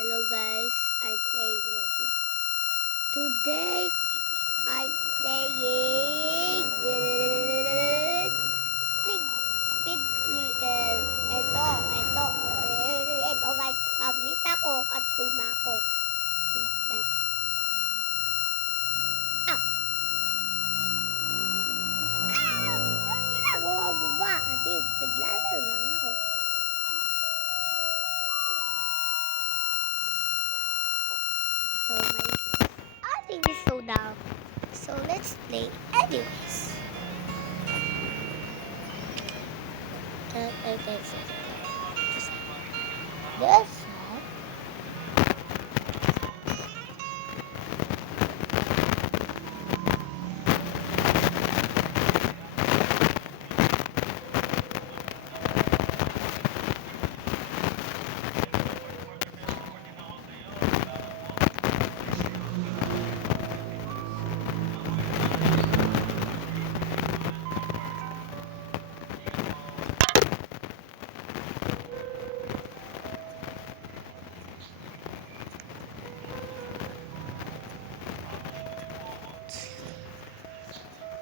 Hello guys, I'm playing Roblox. Today, I'm playing Speed Clicker. Ito guys, publish na ako at full na ako. Tingnan natin. Ah! Ang ginagawa mo ba? Atin, naglaro lang ako. So my thing is so down. So let's play anyways. Yes.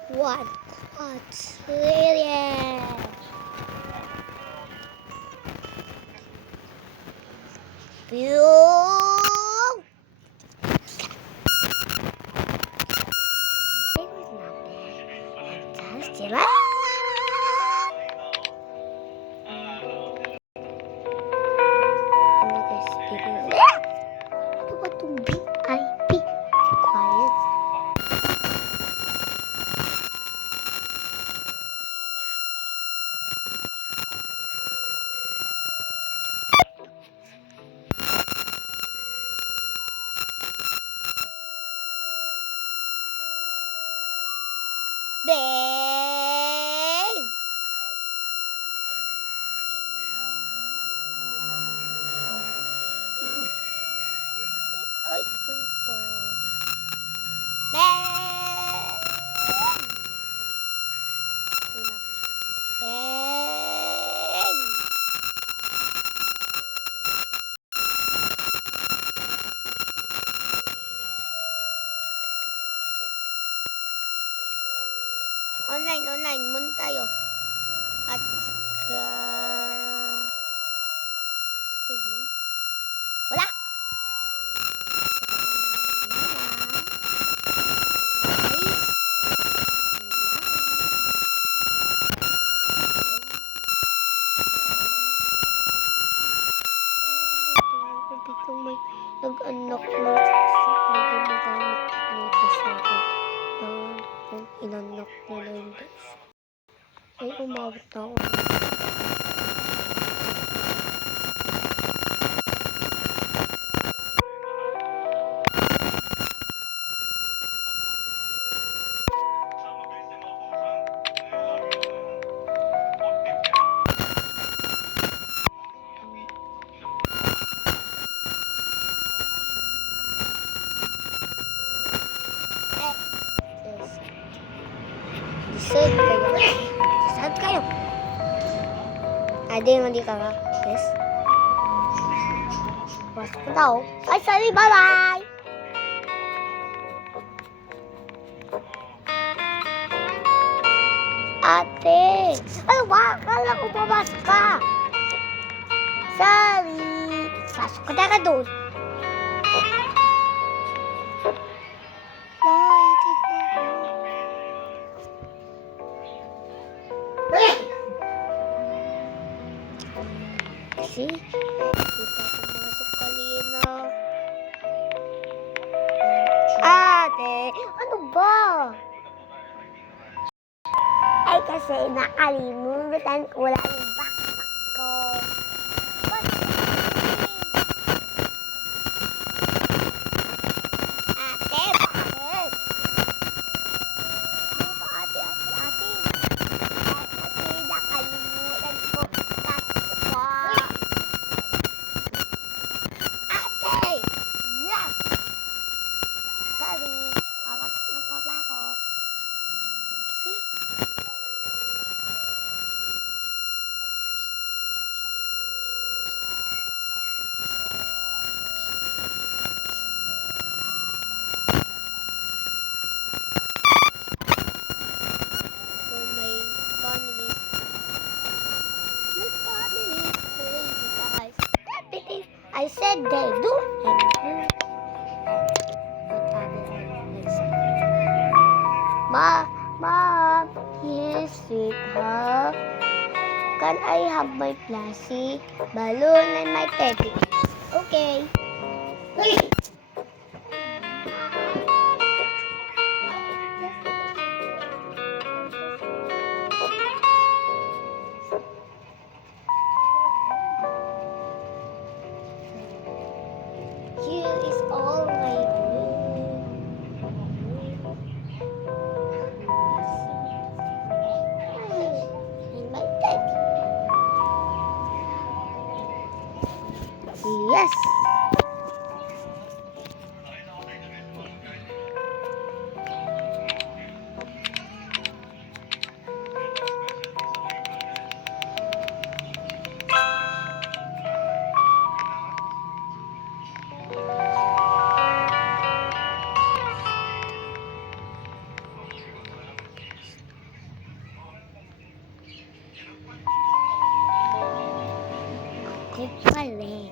One quadrillion. Pew. Ano ba itong VIP? Quiet. Bang! Ay, ito. Bang! Bang! Online, muna tayo. At saka... Speed mo? Wala! Guys. Biglang may nag-unlock na hindi magamit latest natin. Kung in-unlock nila yung guys. Ay, umabot na ako. Saan kayo? Saan kayo? Hindi ka nga. Yes. Pasok na ako. Ay, sorry. Bye-bye! Ate! Ano ba? Akala ko pumasok ka. Sorry. Pasok ka na doon. Kasi, hindi pa pumasok kanina. Ate, ano ba? Ay, kasi nakalimutan ko lang yung backpack ko. Ate, bakit? Ano ba, ate? Kasi nakalimutan ko. That's why. Ate! Yeah! Sorry. Papasok na pala ako. Kasi, I said they do. And what happened? Mom, here's sweet, huh? Can I have my plastic balloon and my teddy? Okay. Hey! Here is all my balloon. And my teddy. Yes. Ako pala eh.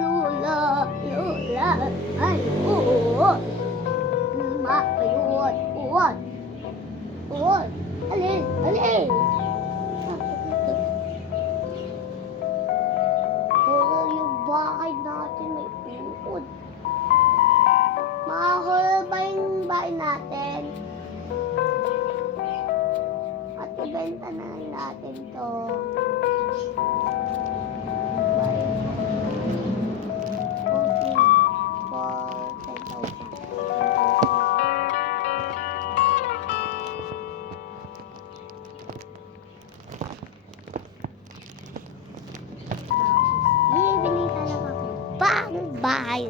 Lola, ay, oo. Ayun, uwan. Uwan, alin. Wala yung bahay natin may uod. Mahal ba yung bahay natin? At ibenta na lang natin to. Bibili ka lang ako pang bahay.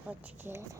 Go together.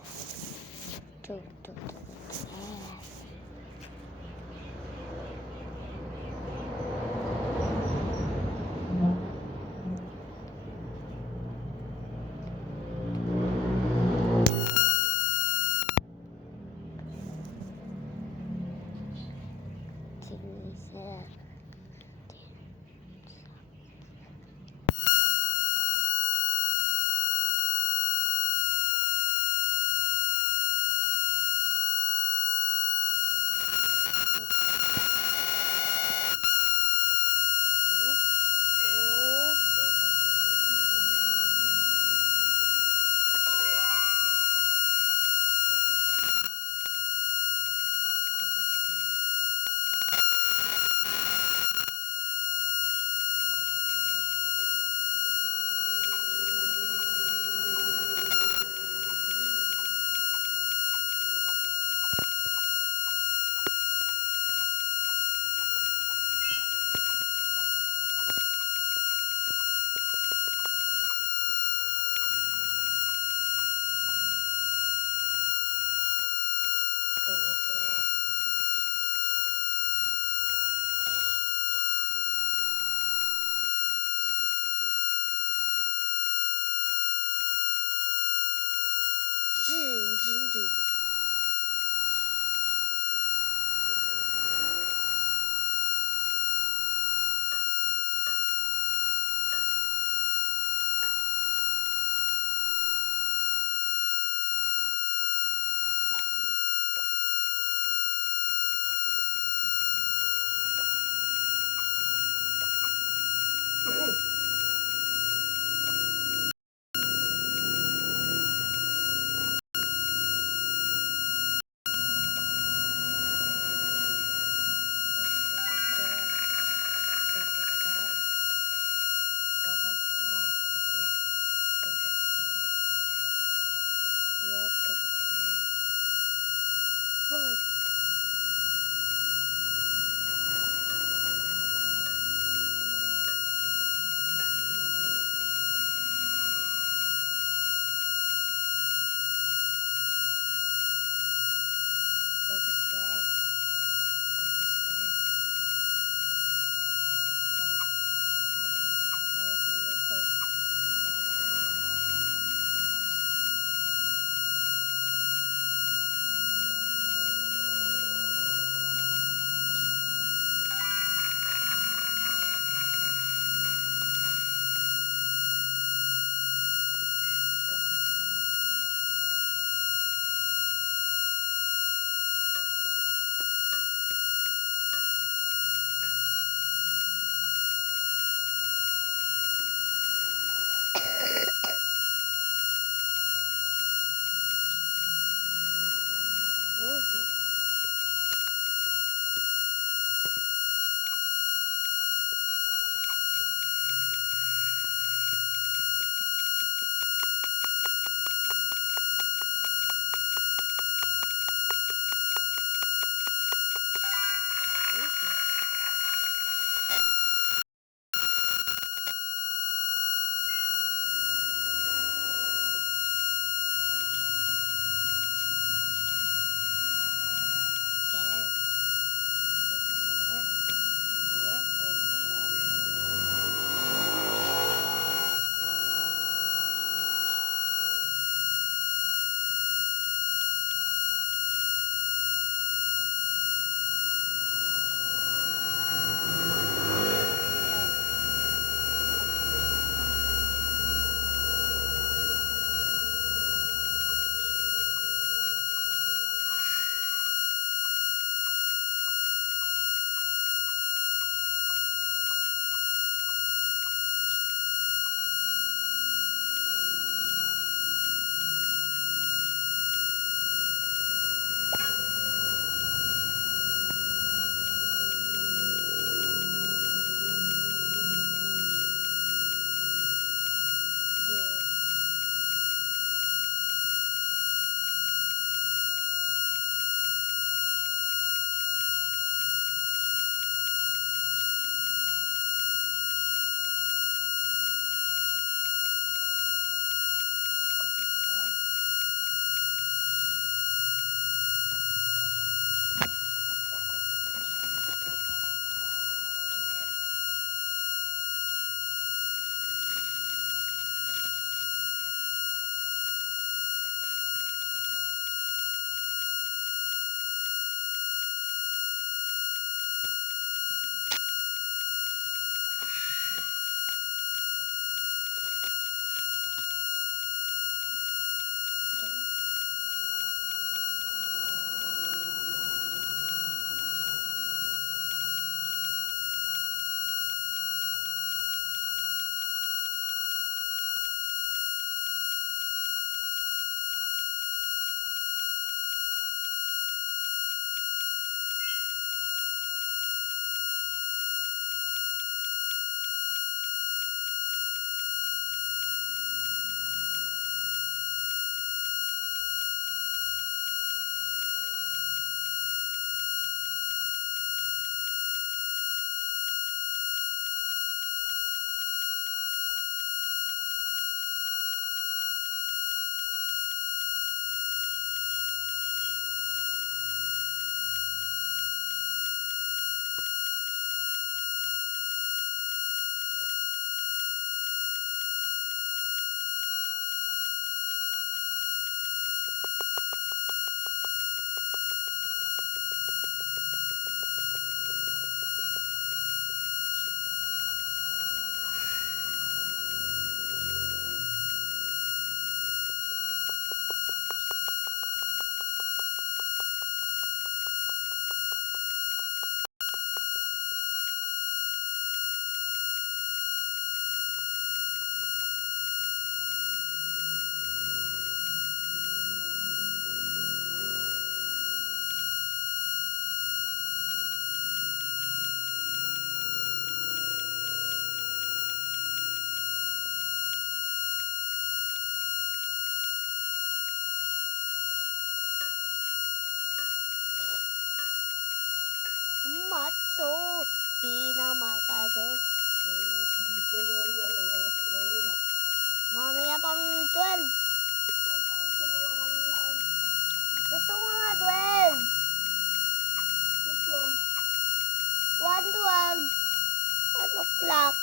Atso, di na makado. Hindi siya nariyan o laulo na. Mamaya pang 12. Ang laulo na o. Gusto ko nga 12. Ito. 1:12. 1 o'clock.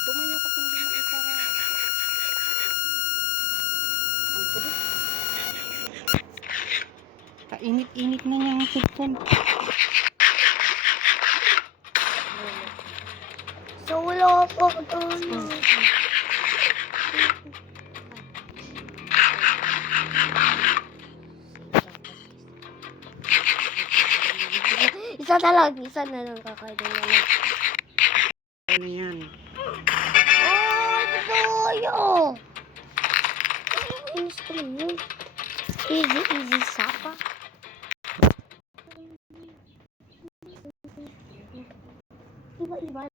Tumayo ka hindi mo isara. Ang kulit. Kainit-init na niya ang cellphone. Solo po doon. Isa na lang kakainin na lang. Ano yan? Oh, toyo! Inis ko lang yun. Easy sapa. Iba-iba